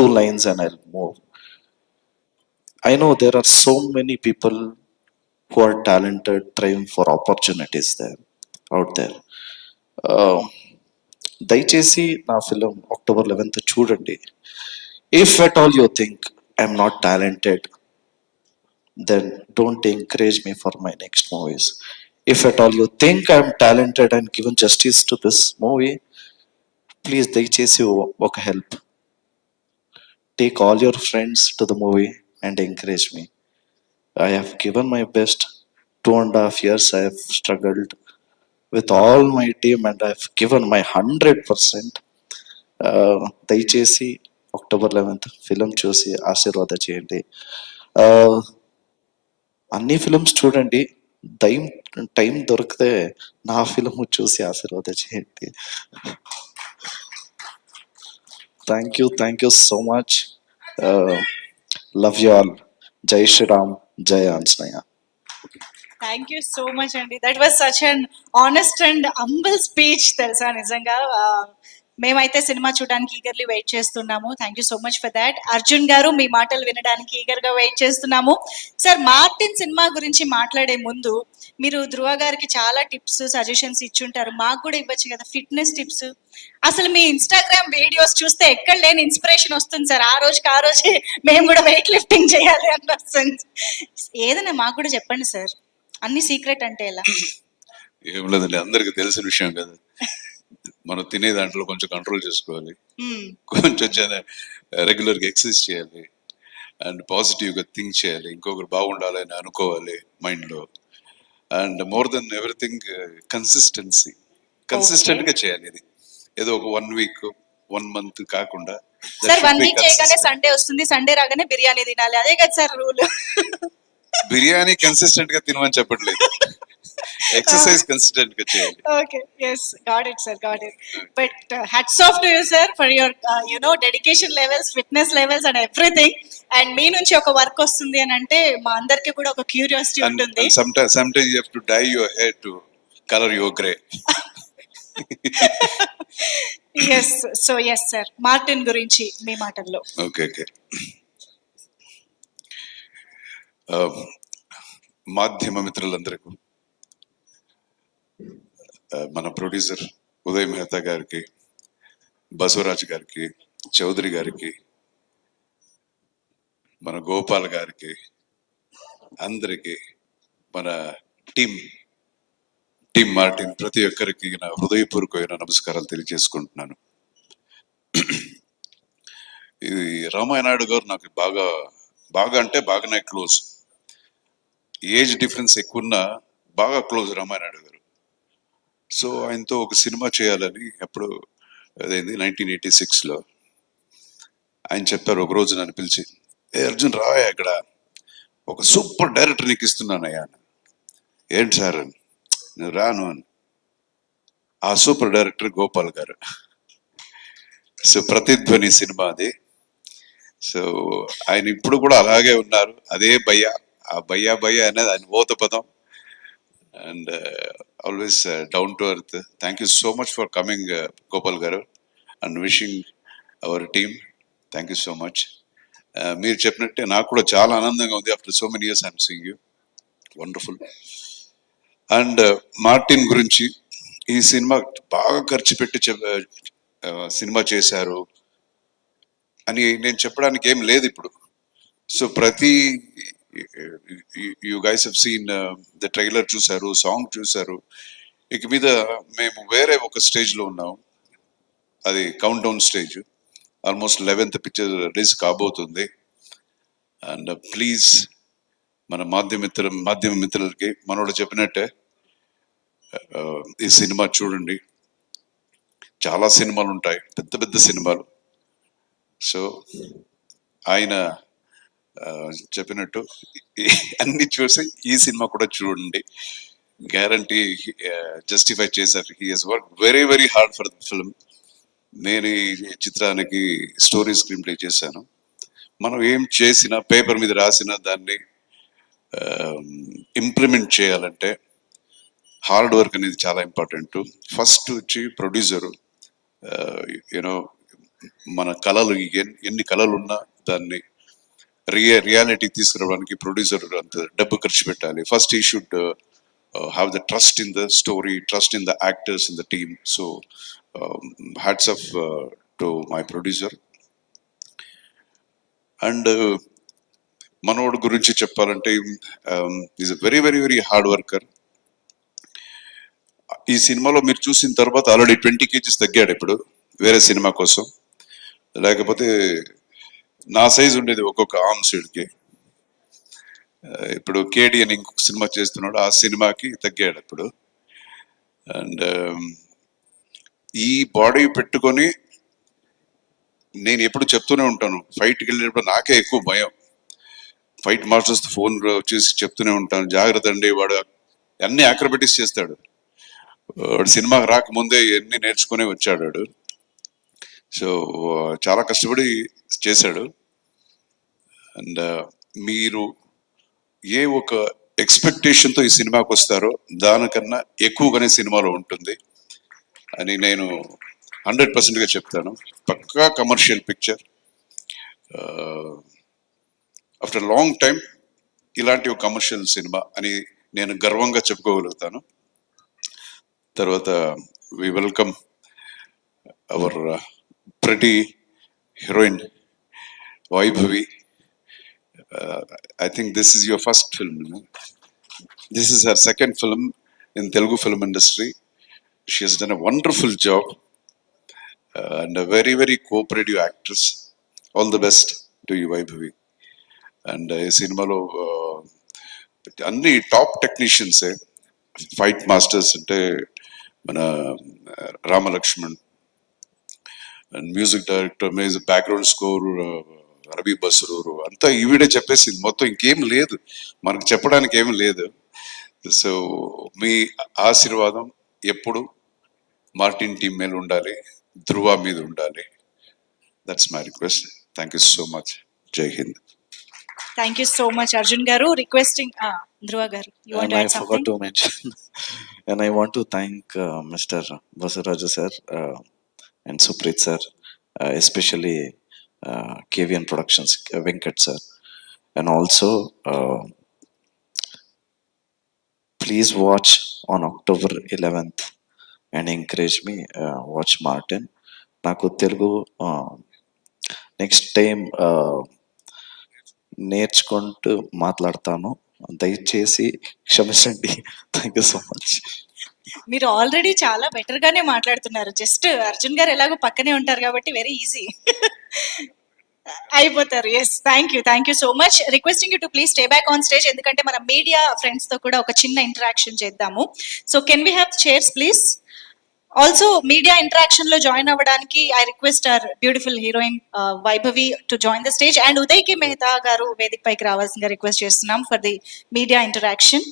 2 lines and I'll move. I know there are so many people who are talented, trying for opportunities there, out there. దయచేసి నా film October 11th చూడండి. If at all you think I'm not talented, then don't encourage me for my next movies. If at all you think I'm talented and given justice to this movie, please దయచేసి ఒక help. Take all your friends to the movie and encourage me. I have given my best. 2.5 years I have struggled with all my team and I've given my 100%. దయచేసి October 11th film చూసి ఆశీర్వాద చేయండి. అన్ని films చూడండి, time దొరికితే నా film చూసి ఆశీర్వాద చేయండి. Thank you so much. Love you all. జై శ్రీరామ్, జై Anjaneya. Thank you so much అండి. That was such an honest and humble speech తెలుసా. నిజంగా మేమైతే సినిమా చూడడానికి ఈగర్లీ వెయిట్ చేస్తున్నాము. Thank you so much for that. Arjun గారు, మీ మాటలు వినడానికి ఈగర్గా వెయిట్ చేస్తున్నాము. సార్, మార్టిన్ సినిమా గురించి మాట్లాడే ముందు మీరు ధృవ గారికి చాలా టిప్స్, సజెషన్స్ ఇచ్చుంటారు. మాకు కూడా ఇవ్వచ్చు కదా ఫిట్నెస్ టిప్స్. అసలు మీ ఇన్స్టాగ్రామ్ వీడియోస్ చూస్తే ఎక్కడ లేని ఇన్స్పిరేషన్ వస్తుంది సార్. ఆ రోజే మేము కూడా వెయిట్ లిఫ్టింగ్ చేయాలి అని వస్తుంది. ఏదైనా మాకు కూడా చెప్పండి సార్. అన్ని సీక్రెట్ అంటే ఎలా? ఏం లేదండి, అందరికి తెలిసిన విషయం కదా. మనం తినే దాంట్లో కొంచెం కంట్రోల్ చేసుకోవాలి, కొంచెం రెగ్యులర్గా ఎక్సర్సైజ్ చేయాలి, అండ్ పాజిటివ్గా థింక్ చేయాలి, ఇంకొకరు బాగుండాలని అనుకోవాలి మైండ్లో. అండ్ మోర్ దెన్ ఎవ్రీథింగ్ కన్సిస్టెంట్గా చేయాలి. ఇది ఏదో ఒక 1 week 1 month కాకుండా. సార్ 1 week చేయగానే సండే వస్తుంది, సండే రాగానే బిర్యానీ తినాలి, అదే కదా సార్ రూల్. బిర్యానీ కన్సిస్టెంట్ గా తినమని చెప్పట్లేదు, ఎక్సర్సైజ్ కన్సిస్టెంట్ గా చేయాలి. Okay, yes, got it sir, got it. But hats off to you sir for your dedication levels, fitness levels and everything. And మీ నుంచి ఒక వర్క్ వస్తుంది అని అంటే మా అందరికి కూడా ఒక క్యూరియాసిటీ ఉంటుంది. Sometimes you have to dye your hair to color your gray. yes, so yes sir, Martin గురించి మీ మాటల్లో. ఓకే. మాధ్యమ మిత్రులందరికీ, మన ప్రొడ్యూసర్ ఉదయ్ మెహతా గారికి, బసవరాజ్ గారికి, చౌదరి గారికి, మన గోపాల్ గారికి, అందరికీ, మన టీం మార్టిన్ ప్రతి ఒక్కరికి నా హృదయపూర్వకమైన నమస్కారాలు తెలియజేసుకుంటున్నాను. ఇది రామాయణాడు గారు నాకు బాగా అంటే బాగానే క్లోజ్. ఏజ్ డిఫరెన్స్ ఎక్కువన్నా బాగా క్లోజ్ రామానాయుడు గారు. సో ఆయనతో ఒక సినిమా చేయాలని అప్పుడు అదైంది 1986లో. ఆయన చెప్పారు ఒకరోజు నన్ను పిలిచి, అర్జున్ రావయ్యా, ఇక్కడ ఒక సూపర్ డైరెక్టర్ నీకు ఇస్తున్నానయ్యా. ఏంటి సార్ అని. నేను రాను అని. ఆ సూపర్ డైరెక్టర్ గోపాల్ గారు. సో ప్రతిధ్వని సినిమా అది. సో ఆయన ఇప్పుడు కూడా అలాగే ఉన్నారు, అదే భయ్యా. ఆ భయ్యా అనేది ఆయన ఓత పదం. And always down to earth. Thank you so much for coming Gopal గారు, and wishing our team thank you so much. మీరు చెప్పినట్టే నాకు కూడా చాలా ఆనందంగా ఉంది. After so many years I'm seeing you, wonderful. And Martin గురించి, ఈ సినిమా బాగా ఖర్చు పెట్టి సినిమా చేశారు అని నేను చెప్పడానికి ఏం లేదు ఇప్పుడు. So you guys have seen the trailer చూసారు, సాంగ్ చూసారు. ఇక మీద మేము వేరే ఒక స్టేజ్ లో ఉన్నాం, అది count down stage. Almost 11th picture release కాబోతుంది. అండ్ ప్లీజ్ మన మాధ్యమ మిత్రులకి మనోడు చెప్పినట్టే ఈ సినిమా చూడండి. చాలా సినిమాలు ఉంటాయి, పెద్ద పెద్ద సినిమాలు. సో ఆయన చెప్పినట్టు అన్ని చూసి ఈ సినిమా కూడా చూడండి, గ్యారంటీ జస్టిఫై చేశారు. He has work very very hard for the film. నేను ఈ చిత్రానికి స్టోరీ స్క్రీన్ ప్లే చేశాను. మనం ఏం చేసినా, పేపర్ మీద రాసినా దాన్ని ఇంప్లిమెంట్ చేయాలంటే హార్డ్ వర్క్ అనేది చాలా ఇంపార్టెంట్. ఫస్ట్ వచ్చి ప్రొడ్యూసరు, యూనో మన కళలు ఎన్ని కళలు ఉన్నా దాన్ని రియాలిటీ తీసుకురావడానికి ప్రొడ్యూసర్ అంత డబ్బు ఖర్చు పెట్టాలి. ఫస్ట్ ఈ should have the trust in the story, trust in the actors, in the team. So hats off to my producer. And మనోడు గురించి చెప్పాలంటే is a very very very hard worker. ఈ సినిమాలో మీరు చూసిన తర్వాత ఆల్రెడీ 20 kgs తగ్గాడు ఇప్పుడు వేరే సినిమా కోసం. లేకపోతే నా సైజ్ ఉండేది ఒక్కొక్క ఆర్మ్ సైడ్కి. ఇప్పుడు కేడి అని ఇంకొక సినిమా చేస్తున్నాడు, ఆ సినిమాకి తగ్గాడు ఇప్పుడు. అండ్ ఈ బాడీ పెట్టుకొని నేను ఎప్పుడు చెప్తూనే ఉంటాను, ఫైట్కి వెళ్ళినప్పుడు నాకే ఎక్కువ భయం. ఫైట్ మాస్టర్స్ ఫోన్ వచ్చేసి చెప్తూనే ఉంటాను, జాగ్రత్త అండి, వాడు అన్ని ఆక్రబెటిక్స్ చేస్తాడు. వాడు సినిమాకి రాకముందే ఎన్ని నేర్చుకునే వచ్చాడు వాడు. సో చాలా కష్టపడి చేశాడు. అండ్ మీరు ఏ ఒక ఎక్స్పెక్టేషన్తో ఈ సినిమాకి వస్తారో దానికన్నా ఎక్కువగానే సినిమాలో ఉంటుంది అని నేను 100%గా చెప్తాను. పక్కా commercial picture. After long time ఇలాంటి ఒక కమర్షియల్ సినిమా అని నేను గర్వంగా చెప్పుకోగలుగుతాను. తర్వాత we welcome our pretty heroine Vaibhavi. I think this is your first film. No? This is her second film in Telugu film industry. She has done a wonderful job and a very very cooperative actress. All the best to you, Vaibhavi. And ఈ సినిమాలో అన్ని top technicians, fight masters అంటే మన Ramalakshman, and music director, music background score Ravi Basrur, అంతా ఈవిడే చెప్పేసింది. మొత్తం ఇంకేం లేదు, మనకు చెప్పడానికి ఏమి లేదు. సో మీ ఆశీర్వాదం ఎప్పుడు మార్టిన్ టీం మీద ఉండాలి, ధృవ మీద ఉండాలి. That's my request. Thank you so much. జై Hind. Thank you so much Arjun గారు. రిక్వెస్టింగ్ ధ్రువ గారు, you want And to I add forgot something? to mention, and I want to thank Mr. Vasaraju sir and Suprit sir, especially KVN Productions, Venkat sir, and also please watch on October 11th and encourage me. Watch Martin. నాకు Telugu next time నేర్చుకుంటూ మాట్లాడతాను, దయచేసి క్షమించండి. Thank you so much. మీరు already చాలా better గానే మాట్లాడుతున్నారు. Just Arjun గారు ఎలాగో పక్కనే ఉంటారు కాబట్టి వెరీ ఈజీ అయిపోతారు. Yes, thank you so much. Requesting you to please stay back on stage, ఎందుకంటే మన మీడియా ఫ్రెండ్స్ తో కూడా ఒక చిన్న ఇంటరాక్షన్ చేద్దాము. So can we have chairs please? Also media interaction లో జాయిన్ అవ్వడానికి I request our beautiful heroine Vaibhavi to join the stage, and Uday కి మెహతా గారు వేదిక పైకి రావాల్సిందిగా రిక్వెస్ట్ చేస్తున్నాం ఫర్ ది మీడియా ఇంటరాక్షన్.